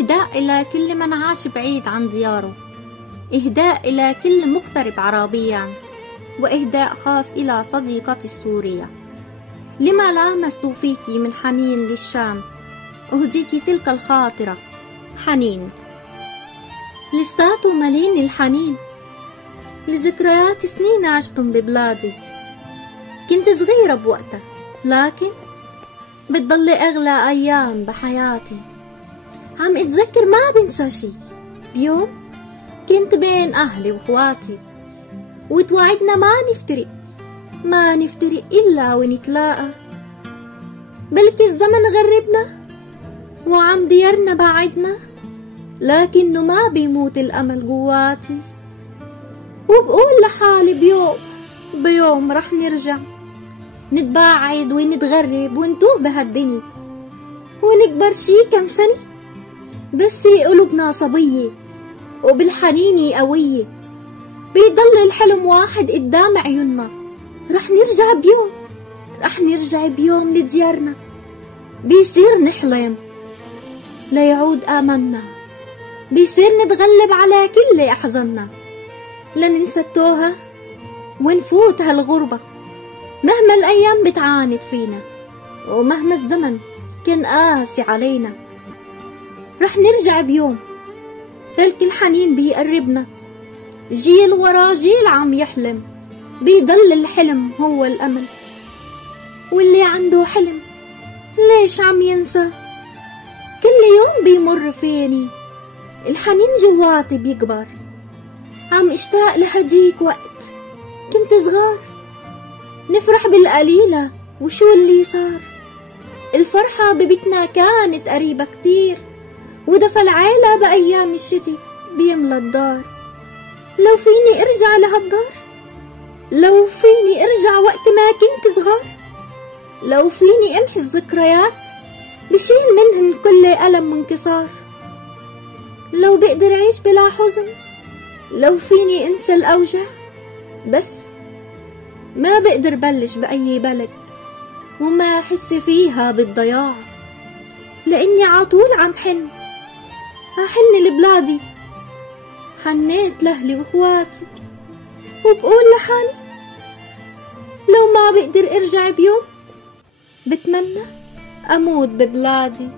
إهداء إلى كل من عاش بعيد عن دياره، إهداء إلى كل مغترب عربيا، وإهداء خاص إلى صديقتي السورية. لما لامست فيك من حنين للشام، أهديك تلك الخاطرة حنين. لساته مليني الحنين لذكريات سنين عشتم ببلادي. كنت صغيرة بوقتها، لكن بتضل أغلى أيام بحياتي. عم اتذكر ما بنسى شي. بيوم كنت بين أهلي وإخواتي، وتوعدنا ما نفترق إلا ونتلاقى. بلكي الزمن غربنا وعن ديارنا بعدنا، لكنه ما بيموت الأمل جواتي. وبقول لحالي بيوم رح نرجع، نتباعد ونتغرب ونتوه بهالدنيا، ونكبر شي كم سنة، بس قلوبنا صبية وبالحنين قوية. بيضل الحلم واحد قدام عيوننا، رح نرجع بيوم لديارنا. بيصير نحلم ليعود آملنا، بيصير نتغلب على كل أحزاننا، لننسى التوهة ونفوت هالغربة. مهما الأيام بتعاند فينا، ومهما الزمن كان قاسي علينا، رح نرجع بيوم. بلكي الحنين بيقربنا، جيل ورا جيل عم يحلم، بيضل الحلم هو الأمل. واللي عنده حلم ليش عم ينسى؟ كل يوم بيمر فيني الحنين جواتي بيكبر. عم اشتاق لهديك وقت كنت صغار، نفرح بالقليلة وشو اللي صار. الفرحة ببيتنا كانت قريبة كتير، ودفى العيلة بأيام الشتي بيملى الدار. لو فيني ارجع لهالدار، لو فيني ارجع وقت ما كنت صغار، لو فيني امحي الذكريات بشيل منهن كل ألم وانكسار. لو بقدر اعيش بلا حزن، لو فيني انسى الأوجاع، بس ما بقدر بلش بأي بلد وما أحس فيها بالضياع. لأني عطول عم حن لبلادي، حنيت لأهلي وإخواتي. وبقول لحالي لو ما بقدر ارجع بيوم، بتمنى أموت ببلادي.